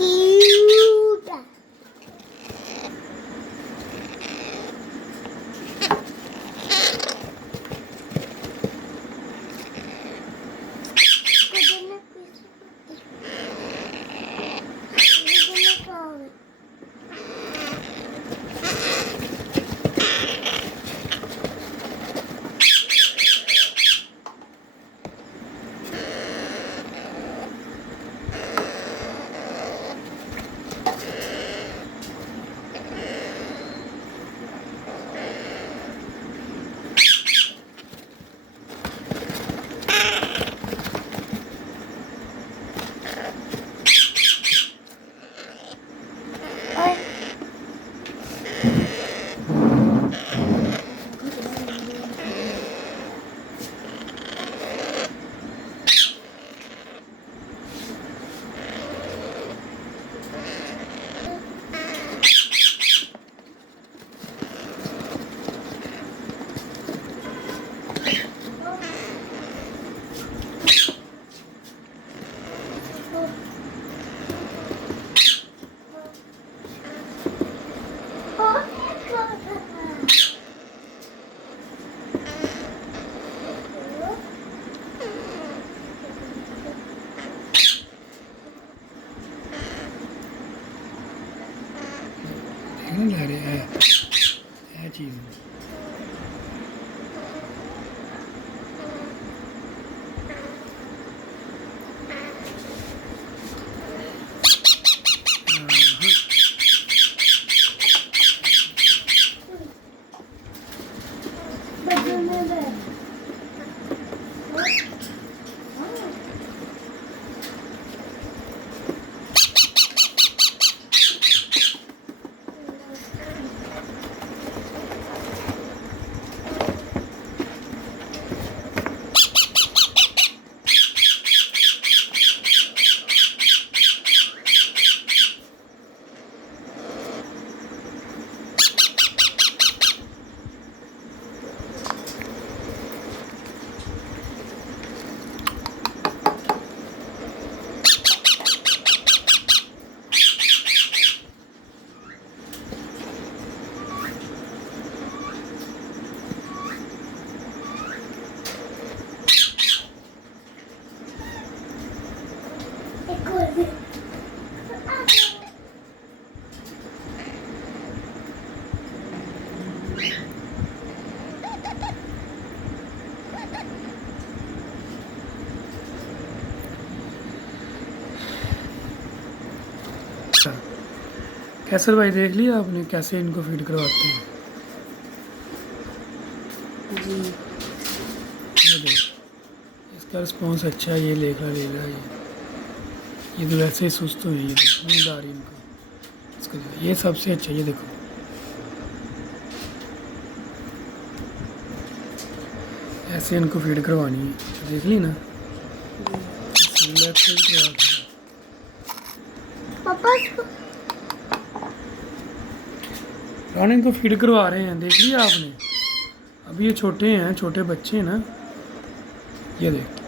क्यूट है। ला रहे है चीज़ कैसर भाई देख लिया आपने कैसे इनको फीड करवाते हैं? जी ये देख, इसका रिस्पॉन्स अच्छा है। ये लेगा ये तो वैसे ही सुस्त हुई है। ये देखो, नींद आ रही है इनको। इसको देखो, ये सबसे अच्छा। ये देखो ऐसे इनको फीड करवानी है। देख ली ना, लेफ्ट साइड करवा के। पापा रानी इनको फीड करवा रहे हैं, देख लिया आपने? अभी ये छोटे हैं, छोटे बच्चे हैं ना। ये देख